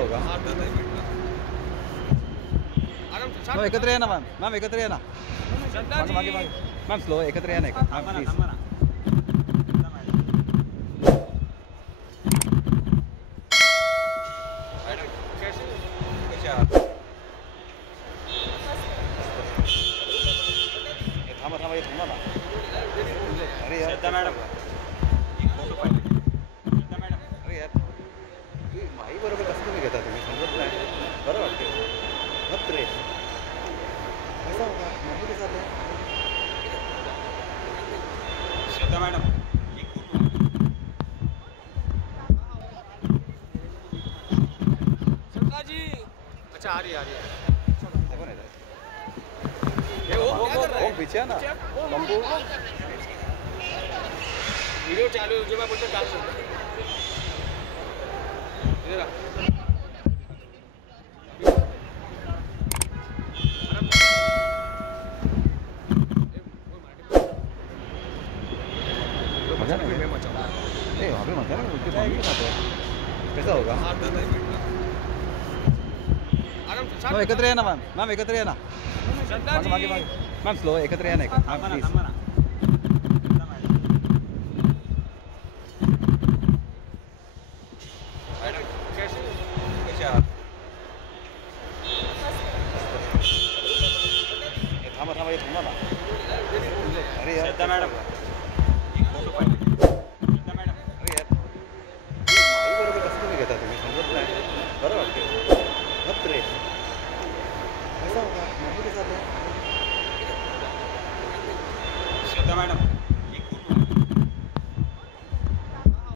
होगा? मॅम एकत्र या ना मॅम एकत्र या ना मागे मॅम स्लो एकत्र या ना प्लीज. थांबा थांबा हे थांबा ना. अरे यार मॅडम अरे यार माई बरोबर कसं तुम्ही घेता तुम्ही समजत नाही. बरं वाटते मत रे कसं होगा माही कसं आहे श्रद्धा मॅडम. श्रद्धा जी अच्छा आ रही है कौन है वो पीछे ना बंबू वीडियो चालू है जो मैं बोलता चालू है इधर आ मजा नहीं है वहाँ पे मजा नहीं उसके मम्मी के साथ है कैसा होगा? मॅम एकत्र या ना मॅम एकत्र या ना मागे मॅम स्लो एकत्र या ना प्लीज. थांबा थांबा हे थांबा ना. अरे यार मॅडम अरे यार माई बरोबर कसं तुम्ही घेता तुम्ही समजत नाही. बरं वाटते मत रे कसं होगा